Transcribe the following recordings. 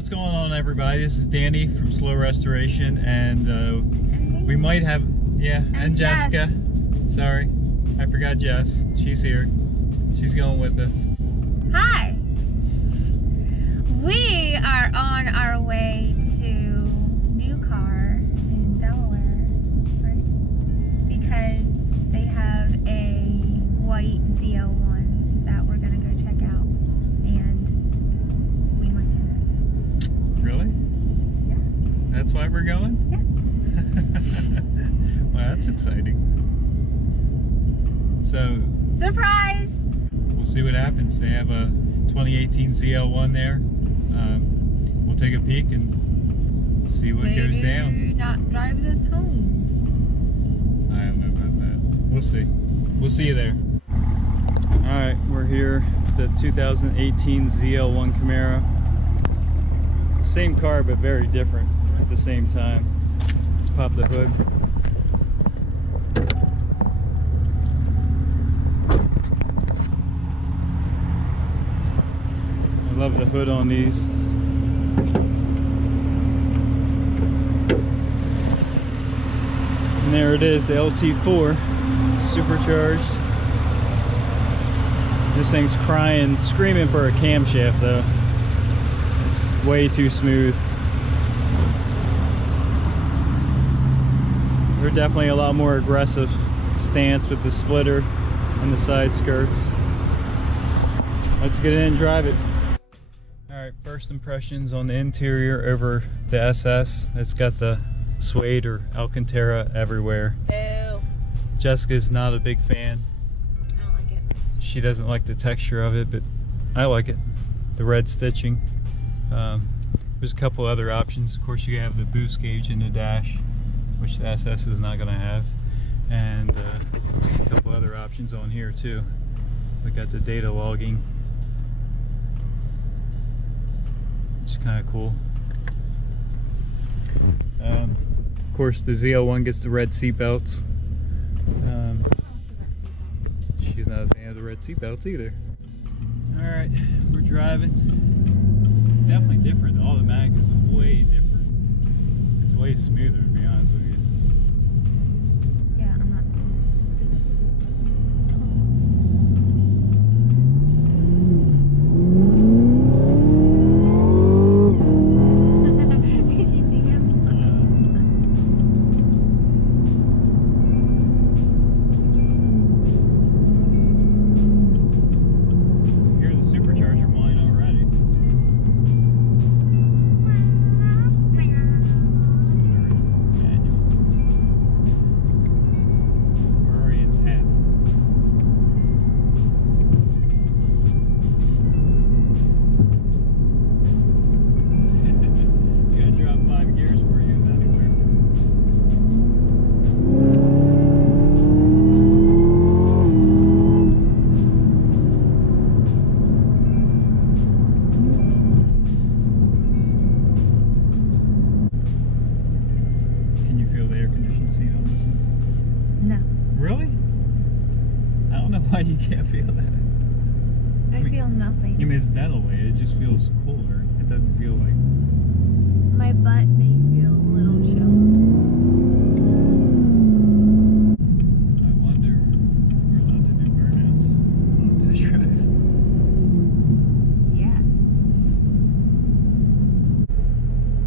what's going on, everybody? This is Danny from Slow Restoration, and we might have, and Jessica. Sorry, I forgot Jess. She's here. She's going with us. Hi. We are on our way to New Car in Delaware, right? Because they have a white ZL1 that we're gonna go check out, and we might get it. Really? Yeah. That's why we're going? Yes. Well, that's exciting. So, Surprise! we'll see what happens. They have a 2018 ZL1 there. We'll take a peek and see what goes down. Maybe not drive this home. I don't know about that. We'll see. We'll see you there. Alright, we're here with the 2018 ZL1 Camaro. Same car, but very different at the same time. Let's pop the hood. I love the hood on these. And there it is, the LT4, supercharged. This thing's crying, screaming for a camshaft though. It's way too smooth. They're definitely a lot more aggressive stance with the splitter and the side skirts. Let's get in and drive it. Alright, first impressions on the interior over the SS. It's got the suede or Alcantara everywhere. Ew. Jessica's not a big fan. I don't like it. She doesn't like the texture of it, but I like it. The red stitching. There's a couple other options. Of course, you have the boost gauge in the dash, which the SS is not going to have, and a couple other options on here too. We got the data logging, which is kind of cool. Of course, the ZL1 gets the red seat belts. She's not a fan of the red seat belts either. All right, we're driving. It's definitely different. The automatic is way different. It's way smoother, to be honest with you. Yeah, I'm not doing Did you see him? Hear the supercharger whine already. Manual. We're already in 10th. You gotta drop 5 gears before you get anywhere. Can you feel the air conditioning seat on this one? No. Really? I don't know why you can't feel that. I feel nothing. You mean it's ventilated, it just feels cooler. It doesn't feel like... My butt may feel a little chilled. I wonder if we're allowed to do burnouts on a test drive. Yeah.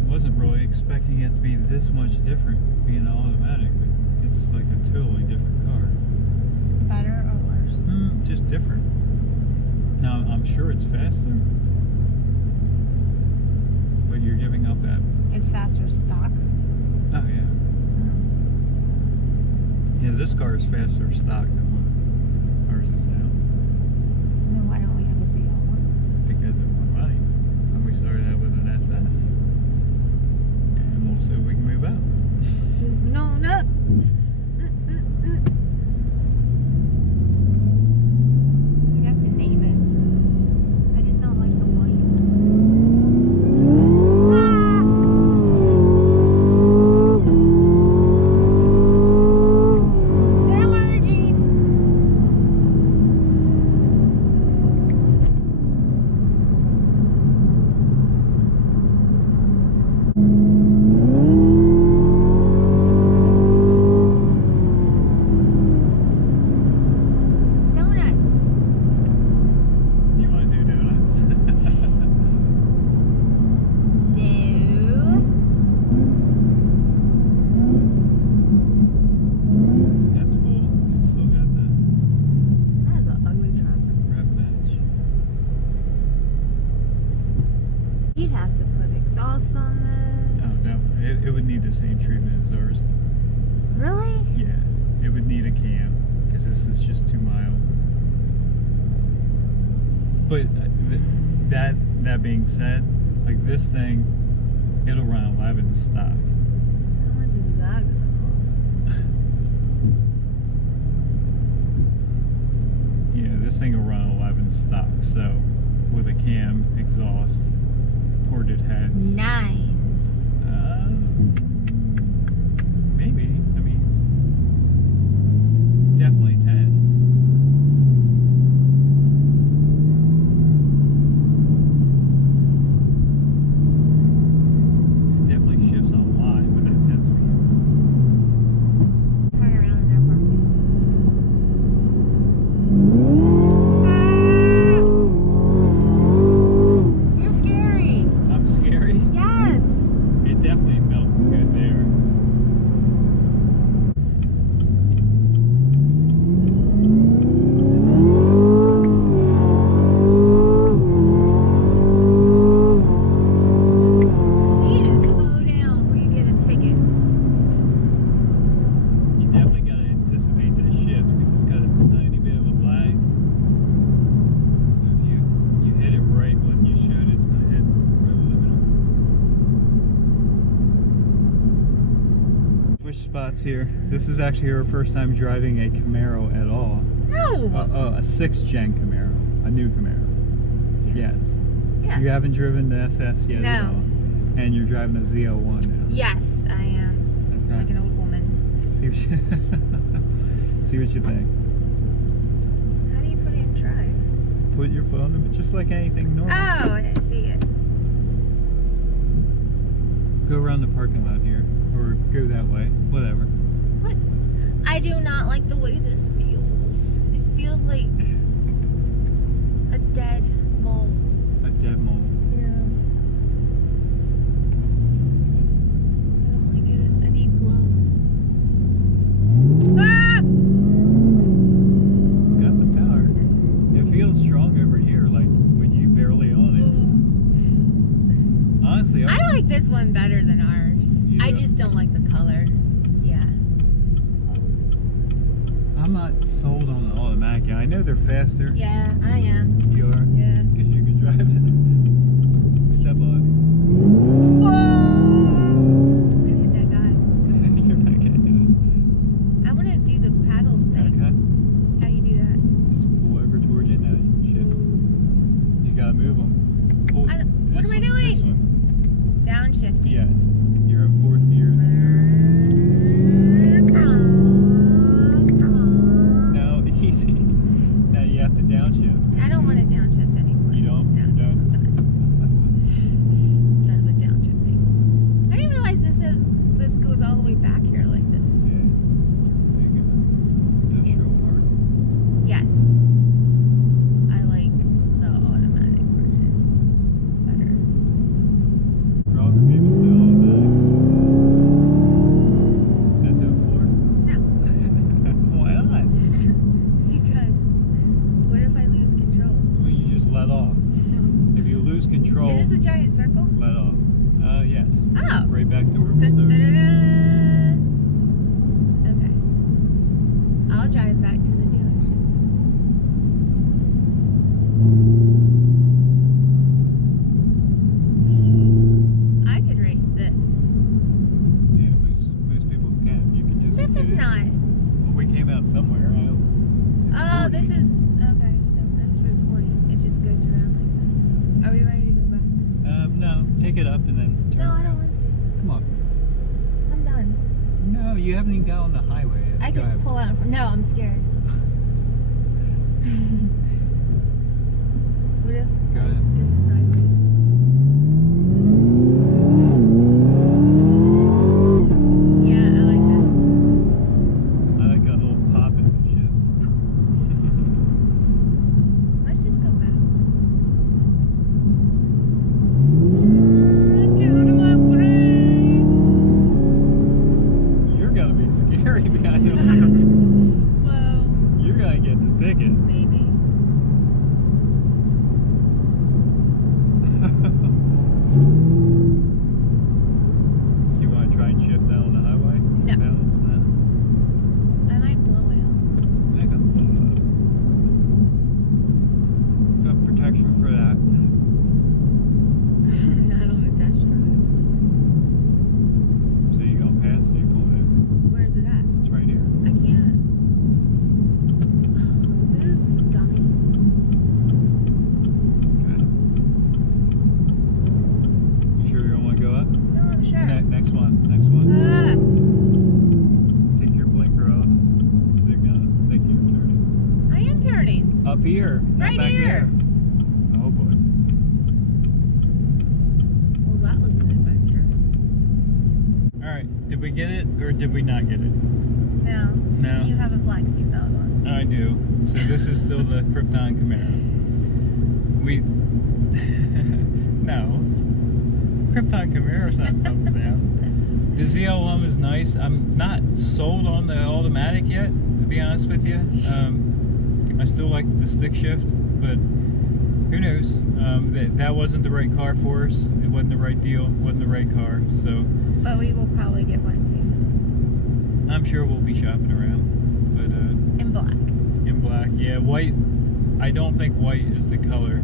I wasn't really expecting it to be this much different being automatic, but it's like a totally different car. Better or worse? Just different. Now, I'm sure it's faster, but you're giving up that. It's faster stock. Oh, yeah. Yeah, this car is faster stock than what ours is now. Then why don't we have a ZL1? Because of more money. And we started out with an SS. And we'll see if we can move out. No, no. You have to name it. I just don't like the white. They're merging. You'd have to put exhaust on this. Oh, no. It would need the same treatment as ours. Really? Yeah. It would need a cam because this is just too mild. But that being said, like this thing, it'll run 11 stock. How much is that gonna cost? Yeah, this thing will run 11 stock. So with a cam, exhaust, ported heads. Nines. Maybe. I mean, definitely 10s. It definitely shifts a lot with that 10 speed. Turn around in their parking. You're scary. I'm scary. Yes. It definitely felt good there. You need to slow down before you get a ticket. You definitely got to anticipate that shift because it's got a tiny bit of a lag. So if you hit it right when you should, it's going to hit road limiter. Switch spots here. This is actually our first time driving a Camaro at all. No. A 6th gen Camaro, a new Camaro. Yes. Yeah. You haven't driven the SS yet at No. all. And you're driving a ZL1 now. Yes, I am. Okay. Like an old woman. See what you, see what you think. How do you put it in drive? Put your phone in, just like anything normal. Oh, I see it. Go around the parking lot here, or go that way, whatever. What? I do not like the way this feels. It feels like a dead mole. A dead mole. Yeah. I don't like it. I need gloves. Ah! It's got some power. It feels strong over here, like when you barely on it. Honestly, I like this one better than ours. I Yeah. just don't like the color. Yeah. I'm not sold on the automatic. I know they're faster. Yeah, I am. You are? Yeah. Because you can drive it. Step on Whoa! I'm gonna hit that guy. it. You're not gonna hit I want to do the paddle it. thing. Okay. How do you do that? Just pull over towards you now. You can shift. You gotta move them. Pull I don't- what this am I one, doing? This one. Downshift. Yes. You're in 4th gear. No, easy. Now you have to downshift. I don't want to downshift anymore. You don't? No, You're done? I'm done. Done with downshifting. I didn't realize this goes all the way back here like this. Yeah. It's a big industrial park. Yes. I like the automatic version better. Stronger, maybe still automatic. Is that to the floor? No. Why not? Because what if I lose control? Well, you just let off. If you lose control, Is this a giant circle? let off. Yes. Oh. Right back to where we Dun, dun, started. dun, dun. Okay. I'll drive back to the dealership. I could race this. Yeah, most people can. You can just. This get is in. not. Well, we came out somewhere. It's Oh, 40. this is. Okay, so that's Route 40. It just goes around like that. Are we ready to go back? No, take it up and then turn No, I around. don't want to. Come on. I'm done. No, you haven't even got on the highway yet. I Go can ahead. pull out in front. No, I'm scared. What if Go I ahead. go sideways? Yeah, I like this. I like got little pop-ins and shifts. Let's just go back. Get out of my way. You're gonna be scary behind the wheel. Whoa. You're gonna get the ticket. Maybe. want to go up? No, I'm sure. Next one. Next one. Ah, Take your blinker off. They're gonna think you're turning. I am turning. Up here. Not Right back here. there. Oh boy. Well, that was an adventure. Alright. Did we get it or did we not get it? No. No. You have a black seatbelt on. I do. So this is still the Krypton Camaro. We... No. Krypton Camaro's not thumbs down. The ZL1 is nice. I'm not sold on the automatic yet, to be honest with you. I still like the stick shift, but who knows? That wasn't the right car for us. It wasn't the right deal. It wasn't the right car. So But we will probably get one soon. I'm sure we'll be shopping around. But In black. in black, yeah, white. I don't think white is the color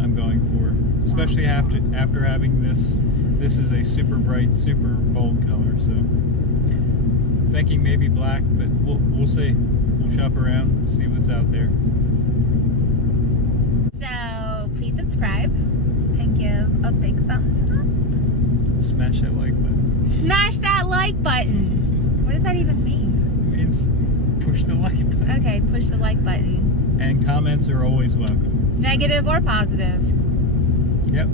I'm going for, especially after having this. This is a super bright, super bold color. So thinking maybe black, but we'll see. We'll shop around, see what's out there. So please subscribe and give a big thumbs up. Smash that like button. Smash that like button. What does that even mean? It means push the like button. Okay, push the like button. And comments are always welcome. Negative or positive. Yep.